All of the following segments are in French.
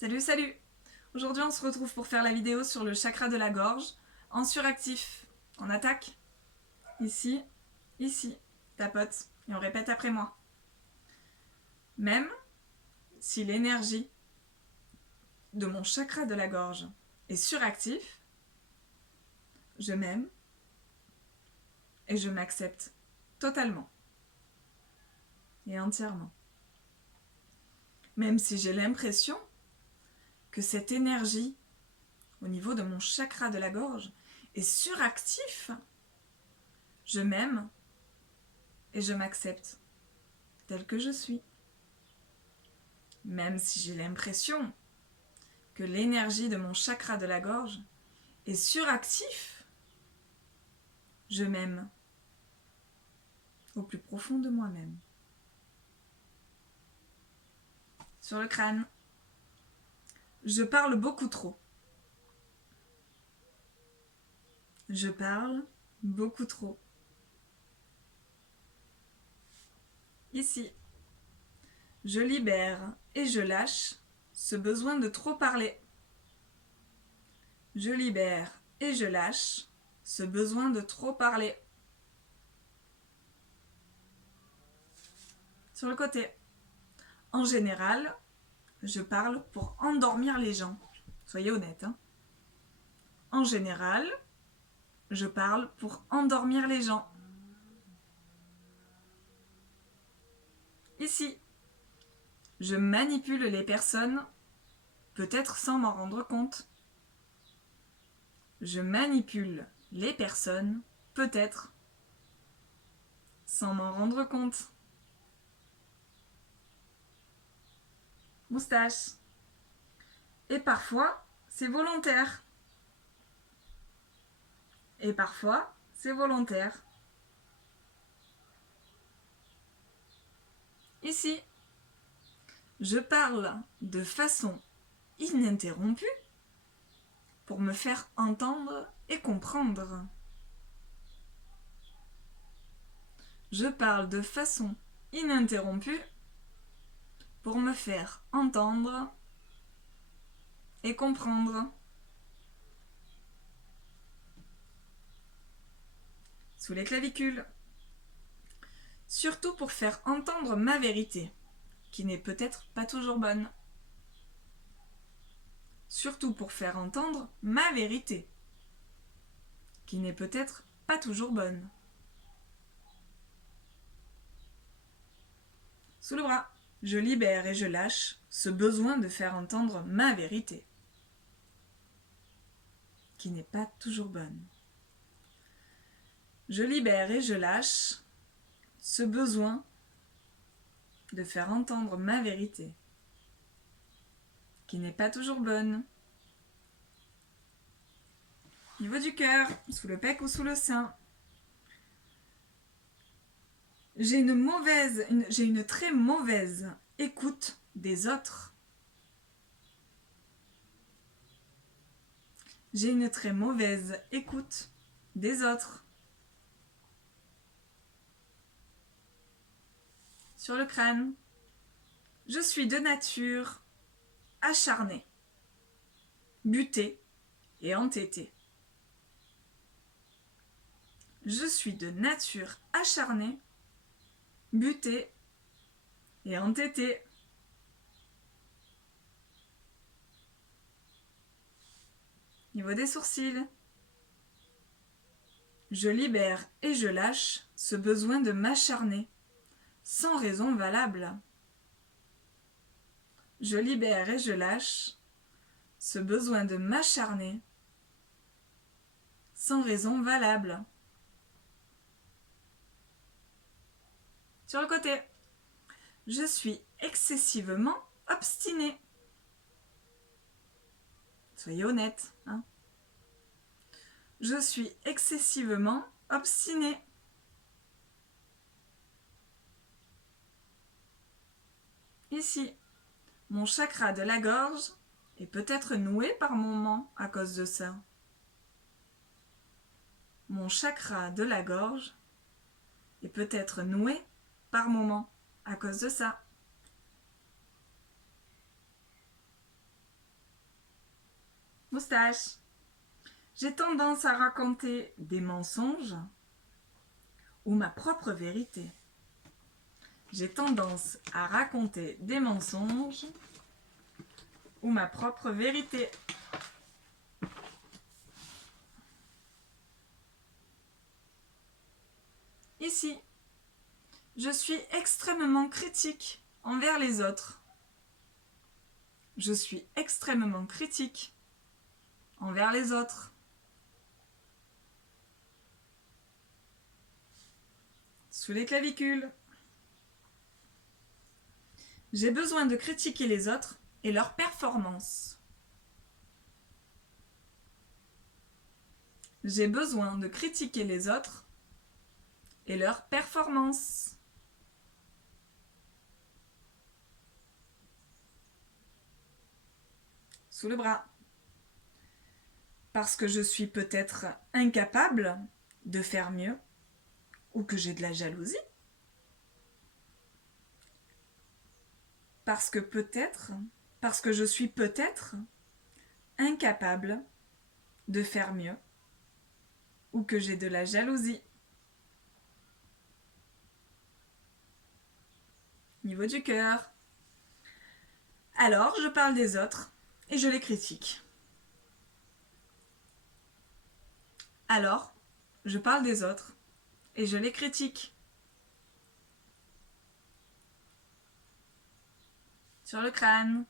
Salut, salut! Aujourd'hui, on se retrouve pour faire la vidéo sur le chakra de la gorge, en suractif. On attaque. Ici, ici. Tapote. Et on répète après moi. Même si l'énergie de mon chakra de la gorge est suractif, je m'aime et je m'accepte totalement et entièrement. Même si j'ai l'impression que cette énergie au niveau de mon chakra de la gorge est suractif, je m'aime et je m'accepte tel que je suis. Même si j'ai l'impression que l'énergie de mon chakra de la gorge est suractif, je m'aime au plus profond de moi-même. Sur le crâne, je parle beaucoup trop. Je parle beaucoup trop. Ici, je libère et je lâche ce besoin de trop parler. Je libère et je lâche ce besoin de trop parler. Sur le côté, en général, je parle pour endormir les gens. Soyez honnêtes, hein. En général, je parle pour endormir les gens. Ici, je manipule les personnes, peut-être sans m'en rendre compte. Je manipule les personnes, peut-être sans m'en rendre compte. Moustache. Et parfois, c'est volontaire. Et parfois, c'est volontaire. Ici, je parle de façon ininterrompue pour me faire entendre et comprendre. Je parle de façon ininterrompue pour me faire entendre et comprendre. Sous les clavicules. Surtout pour faire entendre ma vérité, qui n'est peut-être pas toujours bonne. Surtout pour faire entendre ma vérité, qui n'est peut-être pas toujours bonne. Sous le bras, je libère et je lâche ce besoin de faire entendre ma vérité, qui n'est pas toujours bonne. Je libère et je lâche ce besoin de faire entendre ma vérité, qui n'est pas toujours bonne. Niveau du cœur, sous le pec ou sous le sein. J'ai une très mauvaise écoute des autres. J'ai une très mauvaise écoute des autres. Sur le crâne, je suis de nature acharnée, butée et entêtée. Je suis de nature acharnée, butée et entêtée. Niveau des sourcils, je libère et je lâche ce besoin de m'acharner, sans raison valable. Je libère et je lâche ce besoin de m'acharner, sans raison valable. Sur le côté, je suis excessivement obstinée. Soyez honnête, hein. Je suis excessivement obstinée. Ici, mon chakra de la gorge est peut-être noué par moments à cause de ça. Mon chakra de la gorge est peut-être noué par moments à cause de ça. Moustache. J'ai tendance à raconter des mensonges ou ma propre vérité. J'ai tendance à raconter des mensonges ou ma propre vérité. Ici, je suis extrêmement critique envers les autres. Je suis extrêmement critique envers les autres. Sous les clavicules. J'ai besoin de critiquer les autres et leurs performances. J'ai besoin de critiquer les autres et leurs performances. Sous le bras. Parce que je suis peut-être incapable de faire mieux ou que j'ai de la jalousie. Parce que je suis peut-être incapable de faire mieux ou que j'ai de la jalousie. Niveau du cœur. Alors, je parle des autres et je les critique. Alors, je parle des autres et je les critique. Sur le crâne.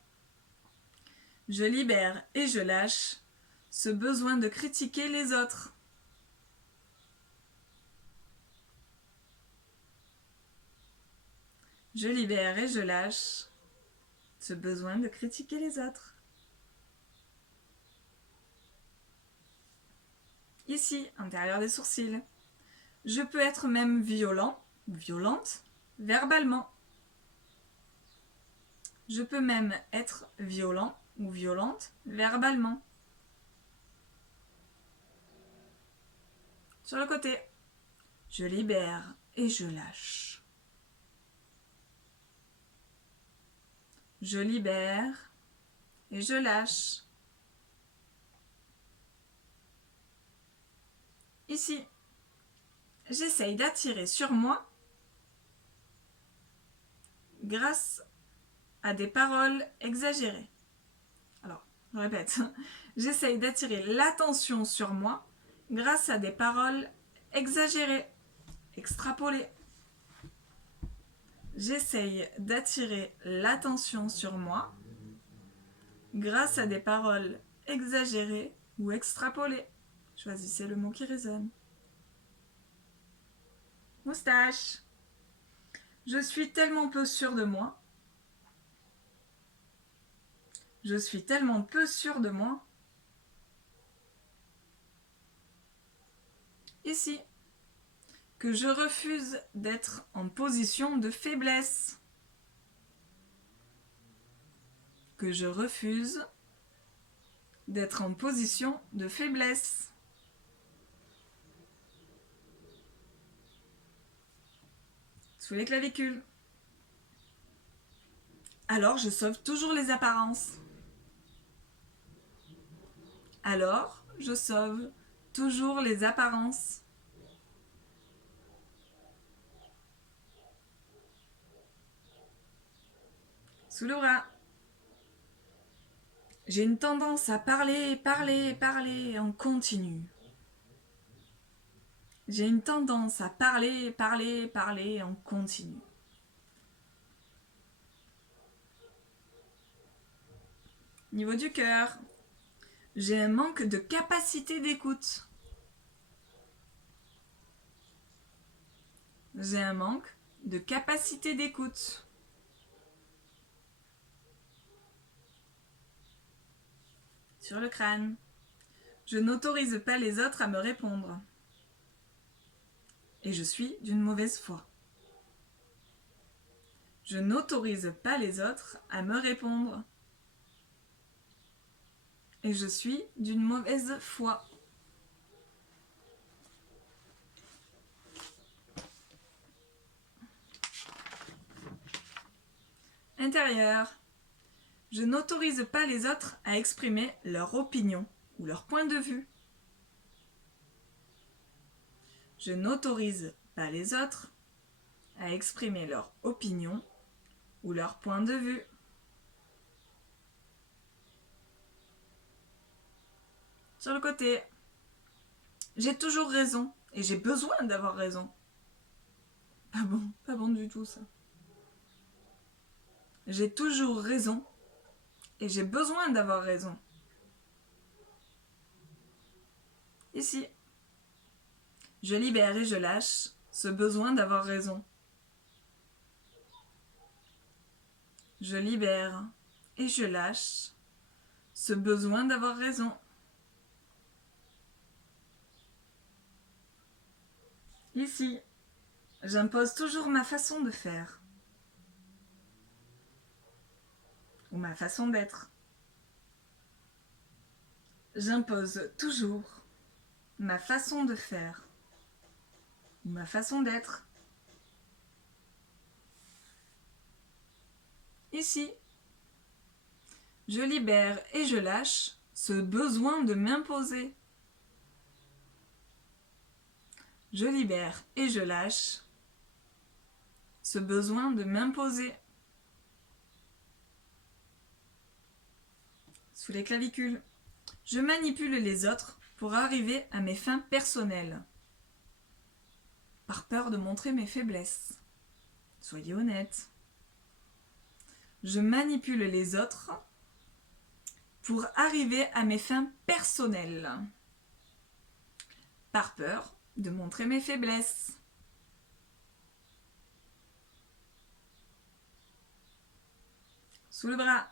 Je libère et je lâche ce besoin de critiquer les autres. Je libère et je lâche ce besoin de critiquer les autres. Ici, intérieur des sourcils. Je peux être même violent ou violente verbalement. Je peux même être violent ou violente verbalement. Sur le côté. Je libère et je lâche. Je libère et je lâche. Ici, j'essaye d'attirer sur moi grâce à des paroles exagérées. Alors, je répète, j'essaye d'attirer l'attention sur moi grâce à des paroles exagérées, extrapolées. J'essaye d'attirer l'attention sur moi grâce à des paroles exagérées ou extrapolées. Choisissez le mot qui résonne. Moustache. Je suis tellement peu sûre de moi. Je suis tellement peu sûre de moi. Ici. Que je refuse d'être en position de faiblesse. Que je refuse d'être en position de faiblesse. Sous les clavicules. Alors je sauve toujours les apparences. Alors je sauve toujours les apparences. Sous le bras. J'ai une tendance à parler en continu. J'ai une tendance à parler en continu. Niveau du cœur. J'ai un manque de capacité d'écoute. J'ai un manque de capacité d'écoute. Sur le crâne. Je n'autorise pas les autres à me répondre. Et je suis d'une mauvaise foi. Je n'autorise pas les autres à me répondre. Et je suis d'une mauvaise foi. Intérieur. Je n'autorise pas les autres à exprimer leur opinion ou leur point de vue. Je n'autorise pas les autres à exprimer leur opinion ou leur point de vue. Sur le côté, j'ai toujours raison et j'ai besoin d'avoir raison. Pas bon du tout ça. J'ai toujours raison et j'ai besoin d'avoir raison. Ici, je libère et je lâche ce besoin d'avoir raison. Je libère et je lâche ce besoin d'avoir raison. Ici, j'impose toujours ma façon de faire ou ma façon d'être. J'impose toujours ma façon de faire ou ma façon d'être. Ici, je libère et je lâche ce besoin de m'imposer. Je libère et je lâche ce besoin de m'imposer. Sous les clavicules, je manipule les autres pour arriver à mes fins personnelles. Par peur de montrer mes faiblesses. Soyez honnête. Je manipule les autres pour arriver à mes fins personnelles. Par peur de montrer mes faiblesses. Sous le bras.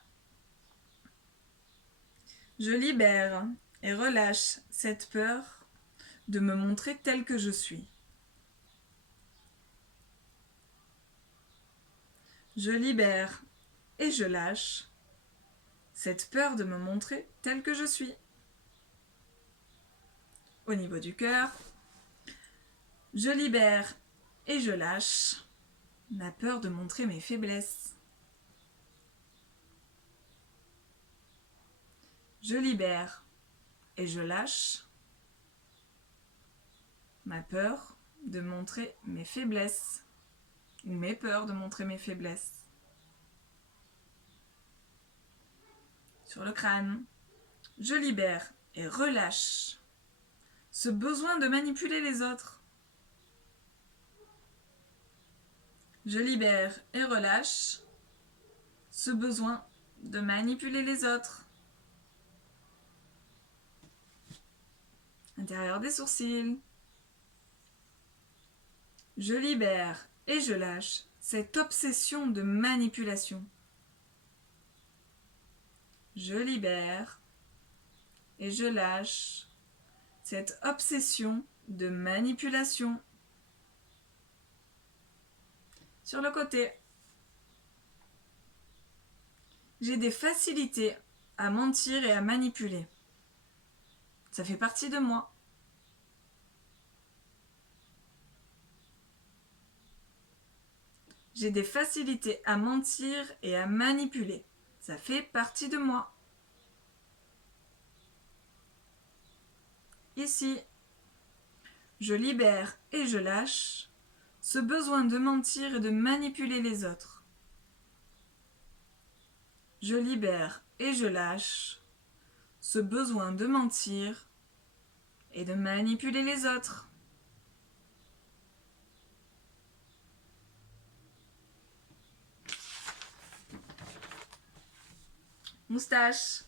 Je libère et relâche cette peur de me montrer tel que je suis. Je libère et je lâche cette peur de me montrer tel que je suis. Au niveau du cœur, je libère et je lâche ma peur de montrer mes faiblesses. Je libère et je lâche ma peur de montrer mes faiblesses ou mes peurs de montrer mes faiblesses. Sur le crâne, je libère et relâche ce besoin de manipuler les autres. Je libère et relâche ce besoin de manipuler les autres. Intérieur des sourcils. Je libère et je lâche cette obsession de manipulation. Je libère et je lâche cette obsession de manipulation. Sur le côté, j'ai des facilités à mentir et à manipuler. Ça fait partie de moi. J'ai des facilités à mentir et à manipuler. Ça fait partie de moi. Ici, je libère et je lâche ce besoin de mentir et de manipuler les autres. Je libère et je lâche ce besoin de mentir et de manipuler les autres. Moustache.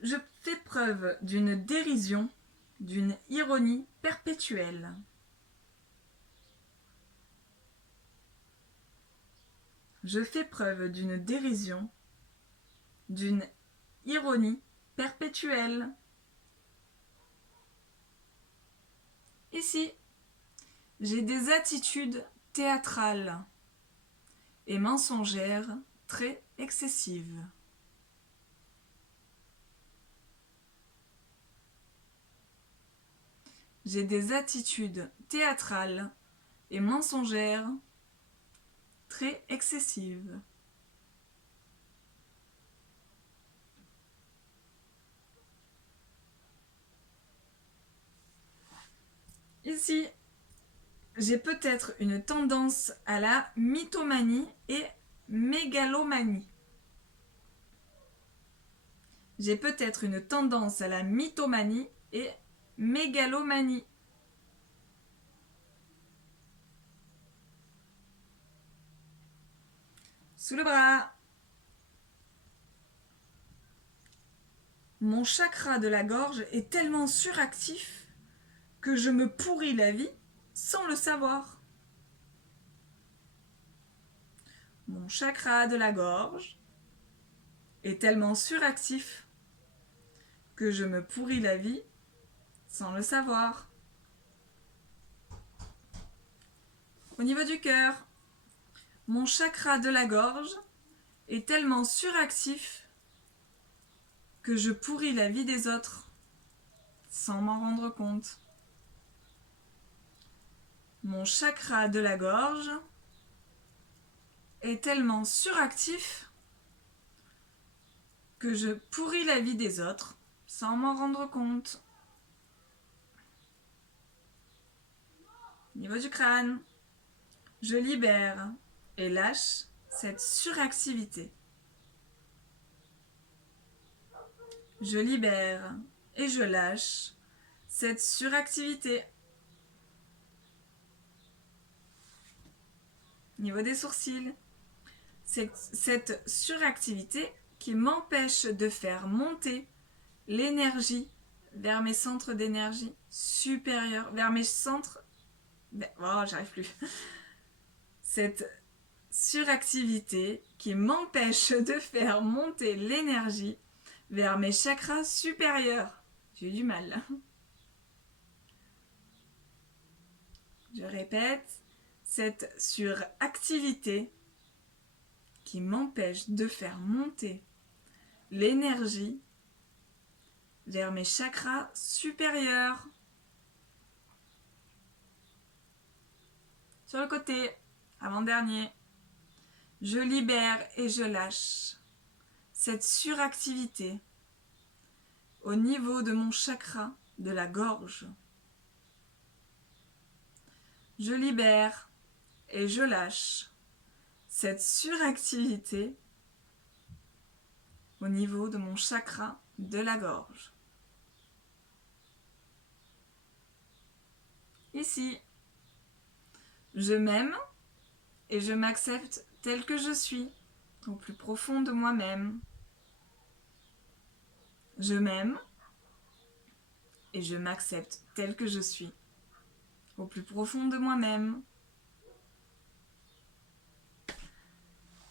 Je fais preuve d'une dérision, d'une ironie perpétuelle. Je fais preuve d'une dérision, d'une ironie perpétuelle. Ici, j'ai des attitudes théâtrales et mensongères très excessives. J'ai des attitudes théâtrales et mensongères très excessives. Ici, j'ai peut-être une tendance à la mythomanie et mégalomanie. J'ai peut-être une tendance à la mythomanie et mégalomanie. Sous le bras. Mon chakra de la gorge est tellement suractif que je me pourris la vie sans le savoir. Mon chakra de la gorge est tellement suractif que je me pourris la vie sans le savoir. Au niveau du cœur, mon chakra de la gorge est tellement suractif que je pourris la vie des autres sans m'en rendre compte. Mon chakra de la gorge est tellement suractif que je pourris la vie des autres sans m'en rendre compte. Niveau du crâne, je libère et lâche cette suractivité. Je libère et je lâche cette suractivité. Niveau des sourcils, cette suractivité qui m'empêche de faire monter l'énergie vers mes centres d'énergie supérieurs, vers mes centres... Oh, j'arrive plus. Cette suractivité qui m'empêche de faire monter l'énergie vers mes chakras supérieurs. J'ai eu du mal. Je répète, cette suractivité qui m'empêche de faire monter l'énergie vers mes chakras supérieurs. Sur le côté, avant-dernier, je libère et je lâche cette suractivité au niveau de mon chakra de la gorge. Je libère et je lâche cette suractivité au niveau de mon chakra de la gorge. Ici, je m'aime et je m'accepte tel que je suis, au plus profond de moi-même. Je m'aime et je m'accepte tel que je suis, au plus profond de moi-même.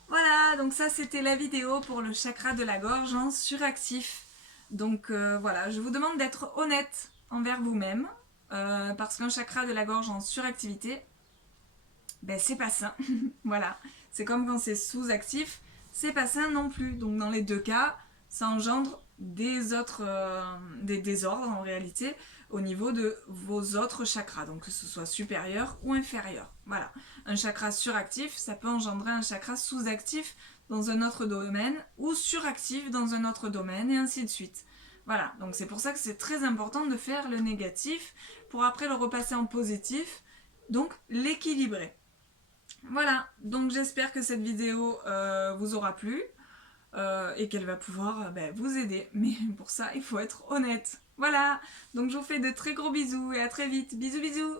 Voilà, donc ça c'était la vidéo pour le chakra de la gorge en suractif. Donc voilà, je vous demande d'être honnête envers vous-même, parce qu'un chakra de la gorge en suractivité, ben c'est pas sain. Voilà, c'est comme quand c'est sous-actif, c'est pas sain non plus. Donc dans les deux cas, ça engendre des désordres en réalité au niveau de vos autres chakras, donc que ce soit supérieur ou inférieur. Voilà, un chakra suractif, ça peut engendrer un chakra sous-actif dans un autre domaine ou suractif dans un autre domaine et ainsi de suite. Voilà, donc c'est pour ça que c'est très important de faire le négatif pour après le repasser en positif, donc l'équilibrer. Voilà, donc j'espère que cette vidéo vous aura plu et qu'elle va pouvoir vous aider. Mais pour ça, il faut être honnête. Voilà, donc je vous fais de très gros bisous et à très vite. Bisous bisous.